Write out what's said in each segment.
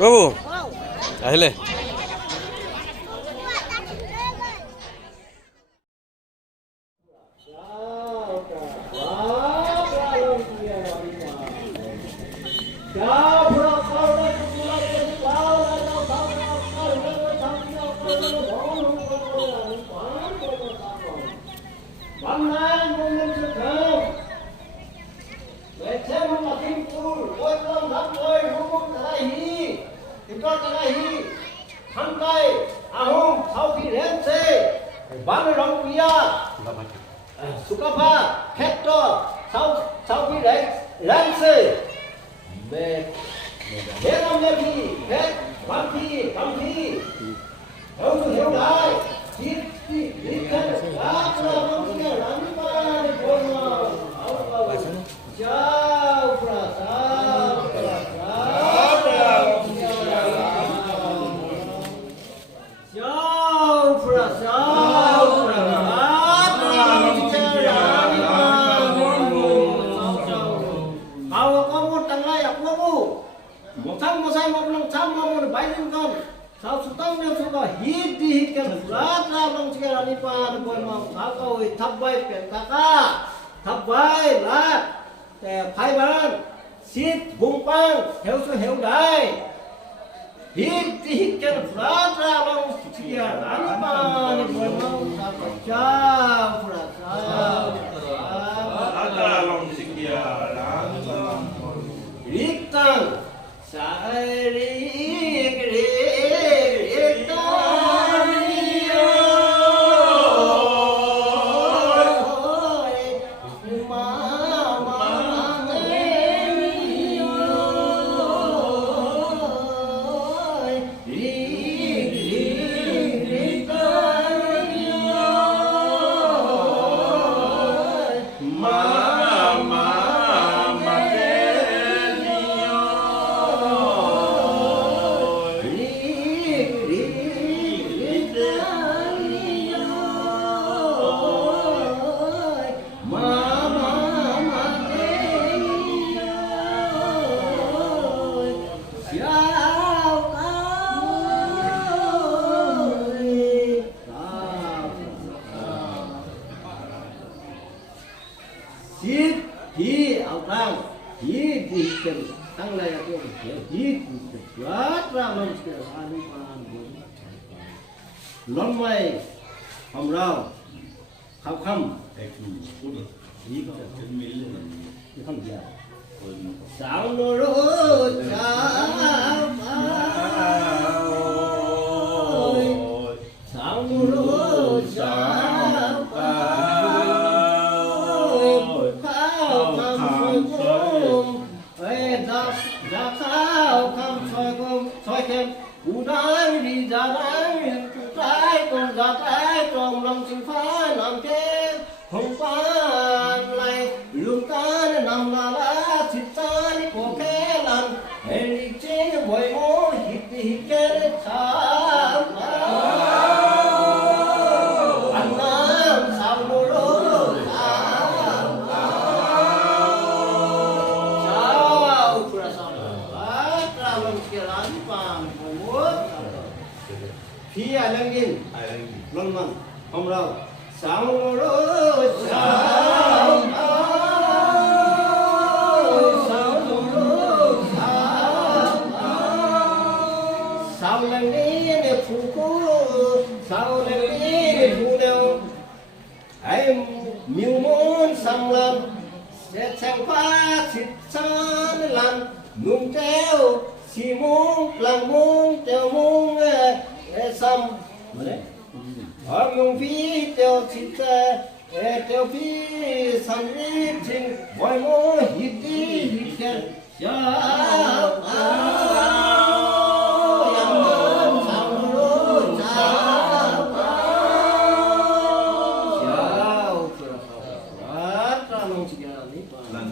বাবু আহিলেสุขภาพแคทโตเสาที่แรงเซเบเฮลเมพีเพชรบางทีเราเห็นได้คิดที่กันรักเราเชื่อรันมาในคนเอาเจ้าพระเจ้าSao sutang dia suka hit kan rata bang sekarang ni pan boy mau kakau thap bay pen kakak thap bay lahแต่ไพ่บ้านสิทธิ์บุ้งปังเฮลสุเฮลได้ฮิตกันราตราบางเสียรันมาในboy mau kakak jauh rataราตราบางเสียรันมาริตังสายริตั้งเลยอะตัวเขียวฮีดรัดรามันเสียอานิพานล้นไว้ของเราข้าวค่ำแต่คือพูดนี้ก็จะมีเรื่องที่ข้างเดียวสาวโนโรสาวสาวโนโรสาวข้าวคำสวยจะข้าวคำซอยเข็มผู้ได้ดีจะได้ใจตรงจะใจตรงลำสิฟ้านำเก็บคงฟ้าไหลลุงตานำลาลาสิตาลิโกแค่ลันเฮลิเจบอยโมฮิตเกลชาอันนั้นสาวโนโรพี่อะไรกินลงมันของเราสาวโรสาวสาวโรสาวเรื่องนี้เนี่ยผู้กู้สาวเรื่องนี้เนี่ยผู้เดียวไอ้มิวมุนสำลับเสียแสงฟ้าสิบสานลันนุ่งเจ้าสี่โมงหลังโมงเจ้าโมงซ้ำเอาลงพี่เจ้าชิดเจ้าพี่สันนิษฐานไว้โมหิดีหิดกันเจ้าอย่างนั้นสาวโรสาวเจ้าพระรัตนองสิกานิพพาน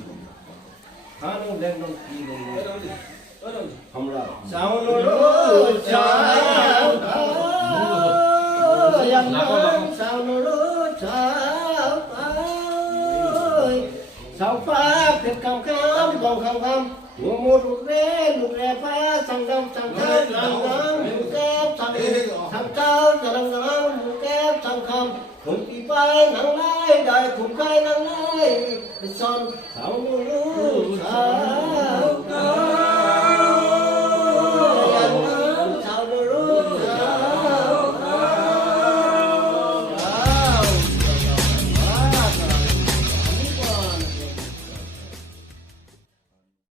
ข้าน้องเด็กน้องพี่น้องของเราสาวโรสาว องคำหัวหมดลูกแร่ฟ้าสั่งดำสั่งเท้าสั่งน้ำหมูแก้บสั่งเจ้าสั่งน้ำหมูแก้บสั่งคำคนปีไปหนังไล่ได้ขุมไก่หนังไล่ไปซ่อนสาวสาว